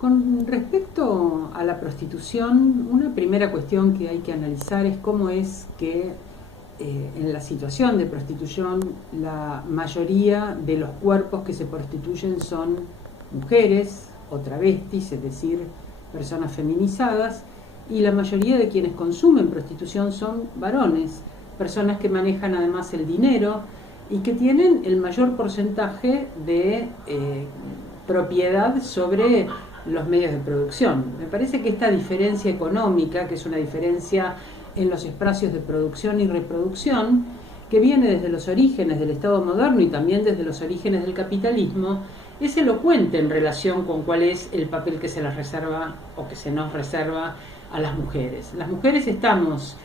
Con respecto a la prostitución, una primera cuestión que hay que analizar es cómo es que en la situación de prostitución la mayoría de los cuerpos que se prostituyen son mujeres o travestis, es decir, personas feminizadas, y la mayoría de quienes consumen prostitución son varones, personas que manejan además el dinero y que tienen el mayor porcentaje de propiedad sobre los medios de producción. Me parece que esta diferencia económica, que es una diferencia en los espacios de producción y reproducción, que viene desde los orígenes del Estado moderno y también desde los orígenes del capitalismo, es elocuente en relación con cuál es el papel que se les reserva o que se nos reserva a las mujeres. Las mujeres estamos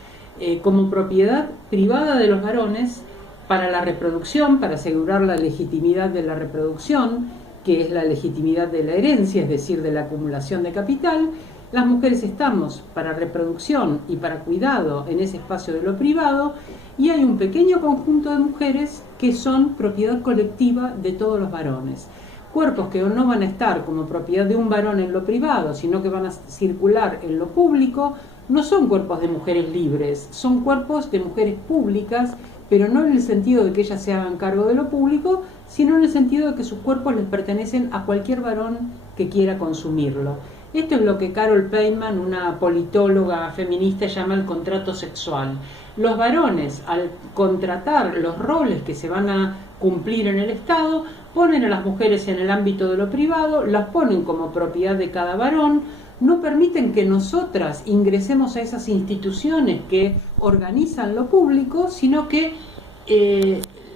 como propiedad privada de los varones para la reproducción, para asegurar la legitimidad de la reproducción, que es la legitimidad de la herencia, es decir, de la acumulación de capital. Las mujeres estamos para reproducción y para cuidado en ese espacio de lo privado, y hay un pequeño conjunto de mujeres que son propiedad colectiva de todos los varones. Cuerpos que no van a estar como propiedad de un varón en lo privado, sino que van a circular en lo público, no son cuerpos de mujeres libres, son cuerpos de mujeres públicas, pero no en el sentido de que ellas se hagan cargo de lo público, sino en el sentido de que sus cuerpos les pertenecen a cualquier varón que quiera consumirlo. Esto es lo que Carol Peyman, una politóloga feminista, llama el contrato sexual. Los varones, al contratar los roles que se van a cumplir en el Estado, ponen a las mujeres en el ámbito de lo privado, las ponen como propiedad de cada varón, no permiten que nosotras ingresemos a esas instituciones que organizan lo público, sino que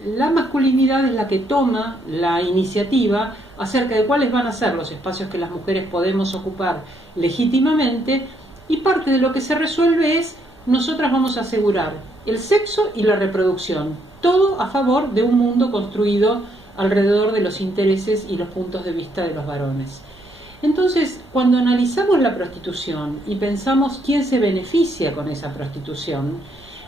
la masculinidad es la que toma la iniciativa acerca de cuáles van a ser los espacios que las mujeres podemos ocupar legítimamente, y parte de lo que se resuelve es: nosotras vamos a asegurar el sexo y la reproducción, todo a favor de un mundo construido alrededor de los intereses y los puntos de vista de los varones. Entonces, cuando analizamos la prostitución y pensamos quién se beneficia con esa prostitución,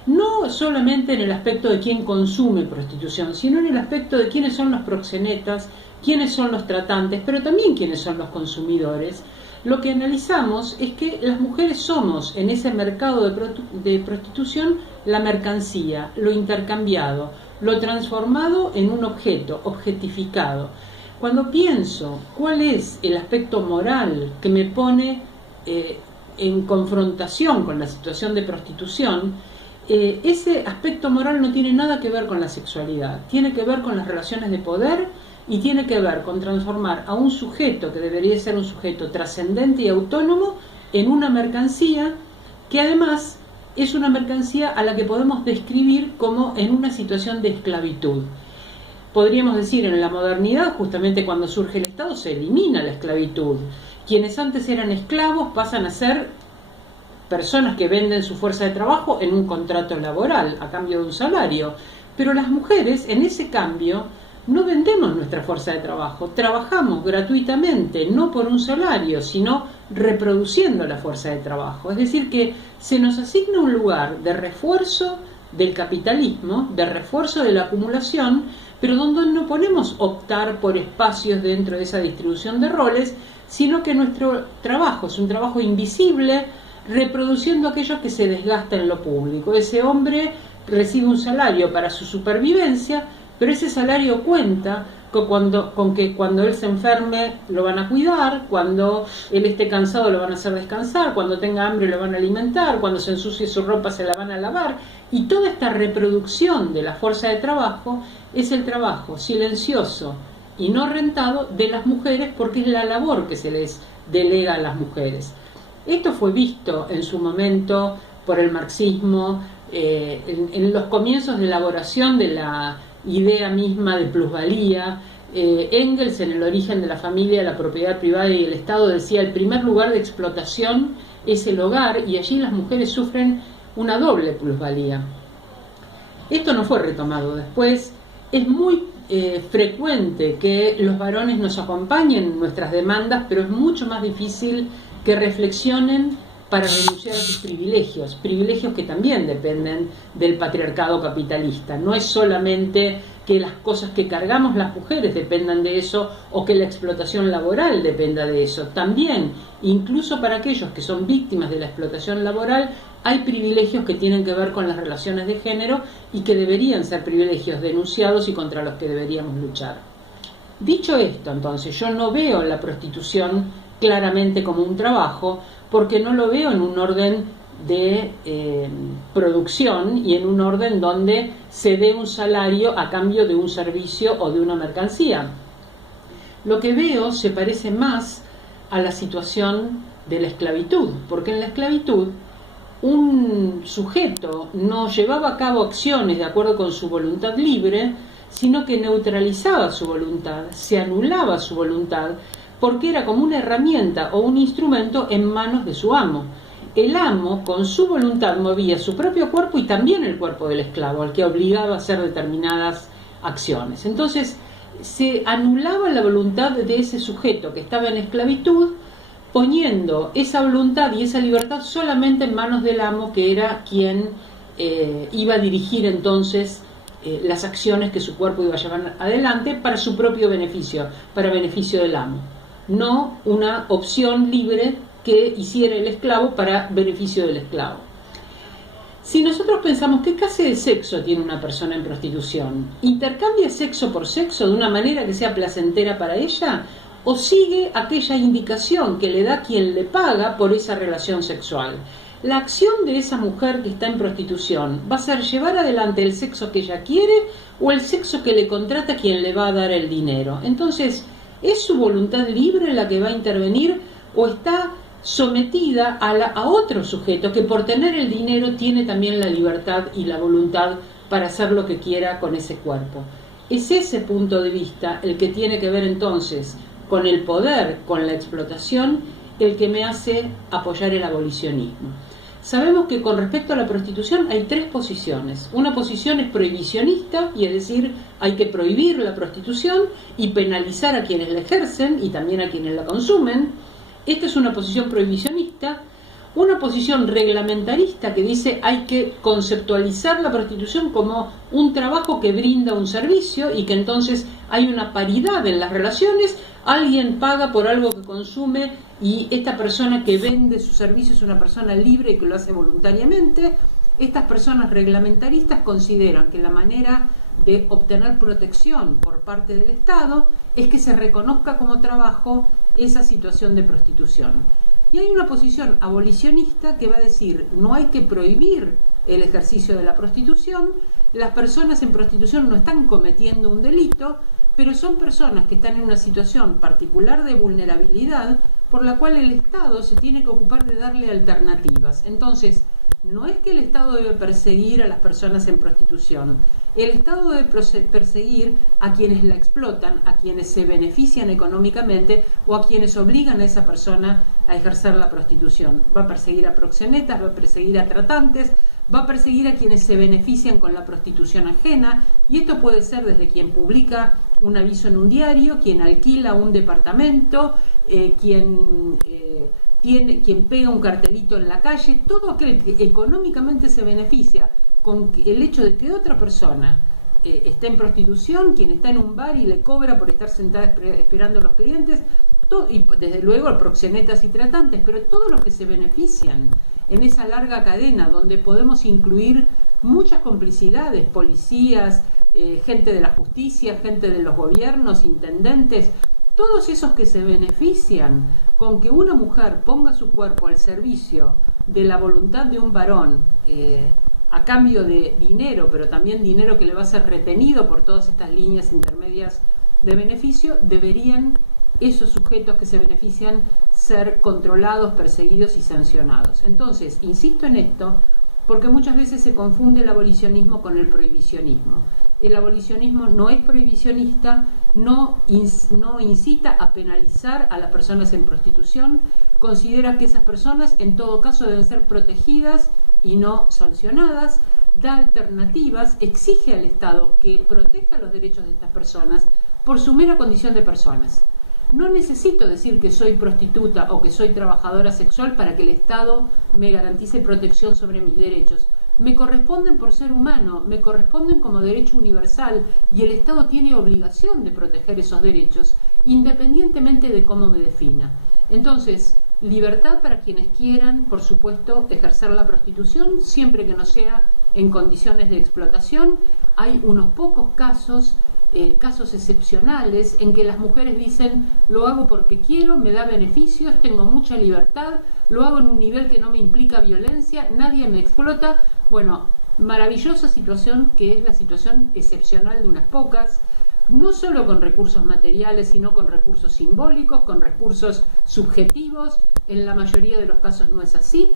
no solamente en el aspecto de quién consume prostitución, sino en el aspecto de quiénes son los proxenetas, quiénes son los tratantes, pero también quiénes son los consumidores, lo que analizamos es que las mujeres somos, en ese mercado de prostitución, la mercancía, lo intercambiado, lo transformado en un objeto, objetificado. Cuando pienso cuál es el aspecto moral que me pone en confrontación con la situación de prostitución, ese aspecto moral no tiene nada que ver con la sexualidad, tiene que ver con las relaciones de poder y tiene que ver con transformar a un sujeto que debería ser un sujeto trascendente y autónomo en una mercancía que además es una mercancía a la que podemos describir como en una situación de esclavitud. Podríamos decir, en la modernidad, justamente cuando surge el Estado, se elimina la esclavitud. Quienes antes eran esclavos pasan a ser personas que venden su fuerza de trabajo en un contrato laboral a cambio de un salario. Pero las mujeres, en ese cambio, no vendemos nuestra fuerza de trabajo, trabajamos gratuitamente, no por un salario, sino reproduciendo la fuerza de trabajo. Es decir, que se nos asigna un lugar de refuerzo del capitalismo, de refuerzo de la acumulación, pero donde no podemos optar por espacios dentro de esa distribución de roles, sino que nuestro trabajo es un trabajo invisible, reproduciendo aquello que se desgasta en lo público. Ese hombre recibe un salario para su supervivencia, pero ese salario cuenta con que cuando él se enferme lo van a cuidar, cuando él esté cansado lo van a hacer descansar, cuando tenga hambre lo van a alimentar, cuando se ensucie su ropa se la van a lavar. Y toda esta reproducción de la fuerza de trabajo es el trabajo silencioso y no rentado de las mujeres, porque es la labor que se les delega a las mujeres. Esto fue visto en su momento por el marxismo, en los comienzos de elaboración de la idea misma de plusvalía. Engels, en El origen de la familia, la propiedad privada y el Estado, decía: el primer lugar de explotación es el hogar, y allí las mujeres sufren una doble plusvalía. Esto no fue retomado después. Es muy frecuente que los varones nos acompañen en nuestras demandas, pero es mucho más difícil que reflexionen para renunciar a sus privilegios, privilegios que también dependen del patriarcado capitalista. No es solamente que las cosas que cargamos las mujeres dependan de eso o que la explotación laboral dependa de eso. También, incluso para aquellos que son víctimas de la explotación laboral, hay privilegios que tienen que ver con las relaciones de género y que deberían ser privilegios denunciados y contra los que deberíamos luchar. Dicho esto, entonces, yo no veo la prostitución claramente como un trabajo, porque no lo veo en un orden de producción y en un orden donde se dé un salario a cambio de un servicio o de una mercancía. Lo que veo se parece más a la situación de la esclavitud, porque en la esclavitud un sujeto no llevaba a cabo acciones de acuerdo con su voluntad libre, sino que neutralizaba su voluntad, se anulaba su voluntad, porque era como una herramienta o un instrumento en manos de su amo. El amo, con su voluntad, movía su propio cuerpo y también el cuerpo del esclavo, al que obligaba a hacer determinadas acciones. Entonces, se anulaba la voluntad de ese sujeto que estaba en esclavitud, poniendo esa voluntad y esa libertad solamente en manos del amo, que era quien iba a dirigir entonces las acciones que su cuerpo iba a llevar adelante para su propio beneficio, para beneficio del amo. No una opción libre que hiciera el esclavo para beneficio del esclavo. Si nosotros pensamos qué clase de sexo tiene una persona en prostitución, ¿intercambia sexo por sexo de una manera que sea placentera para ella? ¿O sigue aquella indicación que le da quien le paga por esa relación sexual? La acción de esa mujer que está en prostitución va a ser llevar adelante el sexo que ella quiere o el sexo que le contrata quien le va a dar el dinero. Entonces, ¿es su voluntad libre la que va a intervenir o está sometida a otro sujeto que por tener el dinero tiene también la libertad y la voluntad para hacer lo que quiera con ese cuerpo? Es ese punto de vista el que tiene que ver entonces con el poder, con la explotación, el que me hace apoyar el abolicionismo. Sabemos que con respecto a la prostitución hay tres posiciones. Una posición es prohibicionista, y es decir, hay que prohibir la prostitución y penalizar a quienes la ejercen y también a quienes la consumen. Esta es una posición prohibicionista. Una posición reglamentarista que dice hay que conceptualizar la prostitución como un trabajo que brinda un servicio y que entonces hay una paridad en las relaciones, alguien paga por algo que consume y esta persona que vende su servicio es una persona libre y que lo hace voluntariamente. Estas personas reglamentaristas consideran que la manera de obtener protección por parte del Estado es que se reconozca como trabajo esa situación de prostitución. Y hay una posición abolicionista que va a decir no hay que prohibir el ejercicio de la prostitución, las personas en prostitución no están cometiendo un delito, pero son personas que están en una situación particular de vulnerabilidad por la cual el Estado se tiene que ocupar de darle alternativas. Entonces, no es que el Estado debe perseguir a las personas en prostitución, el Estado debe perseguir a quienes la explotan, a quienes se benefician económicamente o a quienes obligan a esa persona a ejercer la prostitución. Va a perseguir a proxenetas, va a perseguir a tratantes, va a perseguir a quienes se benefician con la prostitución ajena, y esto puede ser desde quien publica un aviso en un diario, quien alquila un departamento, quien pega un cartelito en la calle, todo aquel que económicamente se beneficia con el hecho de que otra persona está en prostitución, quien está en un bar y le cobra por estar sentada esperando a los clientes, y desde luego proxenetas y tratantes, pero todos los que se benefician en esa larga cadena donde podemos incluir muchas complicidades, policías, gente de la justicia, gente de los gobiernos, intendentes, todos esos que se benefician con que una mujer ponga su cuerpo al servicio de la voluntad de un varón a cambio de dinero, pero también dinero que le va a ser retenido por todas estas líneas intermedias de beneficio, deberían esos sujetos que se benefician ser controlados, perseguidos y sancionados. Entonces, insisto en esto, porque muchas veces se confunde el abolicionismo con el prohibicionismo. El abolicionismo no es prohibicionista, no incita a penalizar a las personas en prostitución, considera que esas personas en todo caso deben ser protegidas y no sancionadas, da alternativas, exige al Estado que proteja los derechos de estas personas por su mera condición de personas. No necesito decir que soy prostituta o que soy trabajadora sexual para que el Estado me garantice protección sobre mis derechos. Me corresponden por ser humano, me corresponden como derecho universal y el Estado tiene obligación de proteger esos derechos, independientemente de cómo me defina. Entonces, libertad para quienes quieran, por supuesto, ejercer la prostitución, siempre que no sea en condiciones de explotación. Hay unos pocos casos excepcionales en que las mujeres dicen: lo hago porque quiero, me da beneficios, tengo mucha libertad, lo hago en un nivel que no me implica violencia, nadie me explota. Bueno, maravillosa situación, que es la situación excepcional de unas pocas, no solo con recursos materiales, sino con recursos simbólicos, con recursos subjetivos. En la mayoría de los casos no es así.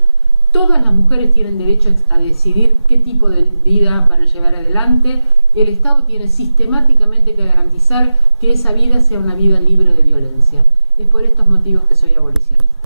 Todas las mujeres tienen derecho a decidir qué tipo de vida van a llevar adelante. El Estado tiene sistemáticamente que garantizar que esa vida sea una vida libre de violencia. Es por estos motivos que soy abolicionista.